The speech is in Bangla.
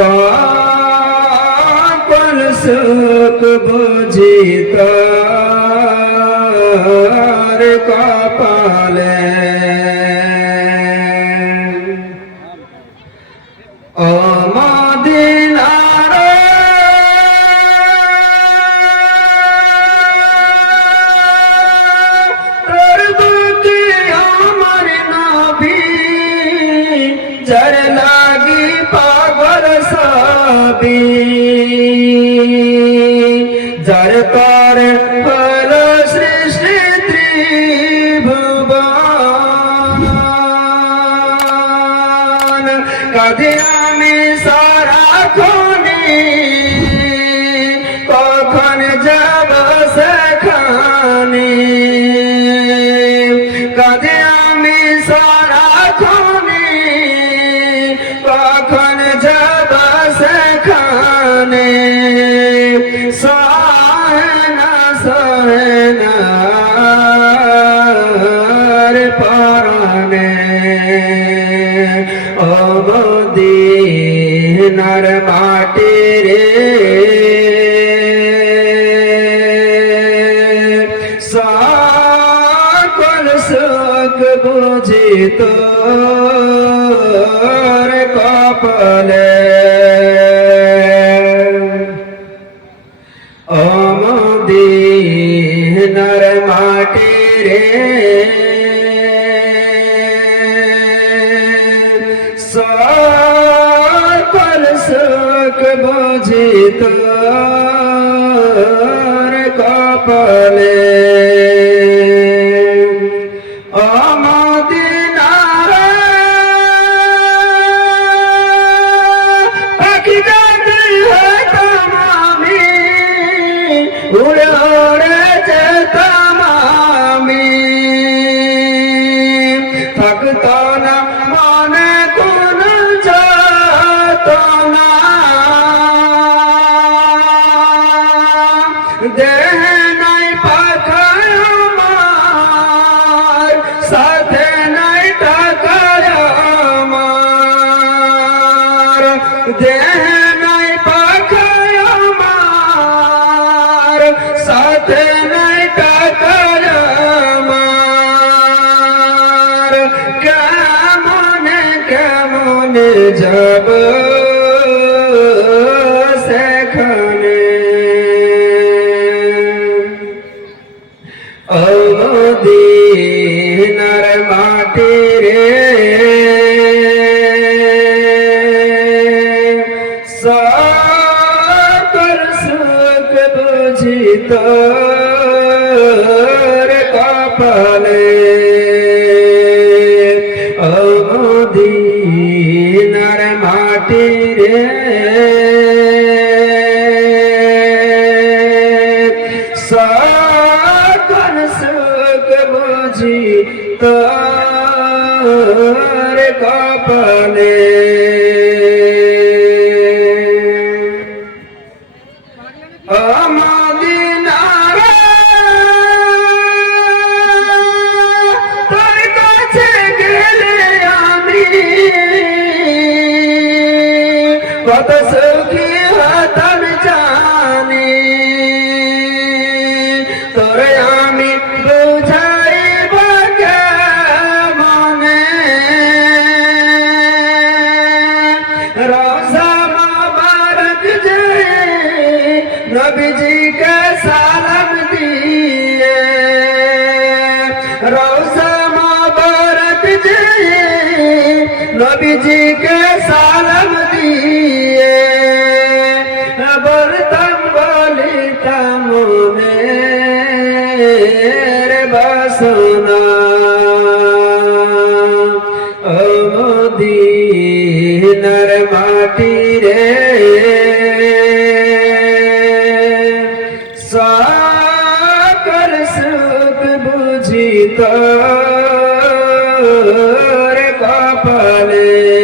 সকল সুখ বুঝিত কপালে ও যার তর হল সৃষ্টি ত্রিভুবন। কাঁধে আমি সারা খনি। ও মদিনার মাটি রে। সকল সুখ বুঝিত কপালে। অমদিনার মাটি রে। সকল সুখ বুঝিত কপালে অমদিনার পাখি ডাকতে উড়ে আমার দেহ নাই পাখায় আমার সাথে নাই কেমন কেমনে কেমনে যাব বুঝিত কপালে অমদিনার মাটি রে। সকল সুখ বুঝি তোর কপালে। কত সুখী হতাম জানি। তোরে আমি বুঝাইব মনে রোজা মুবারক যে নবীজি কে সালাম নবীজি কে সালাম দিয়ে বলতাম বলিতাম মনের বাসনা। ও মদিনার মাটি রে সকল সুখ বুঝিত। কপালে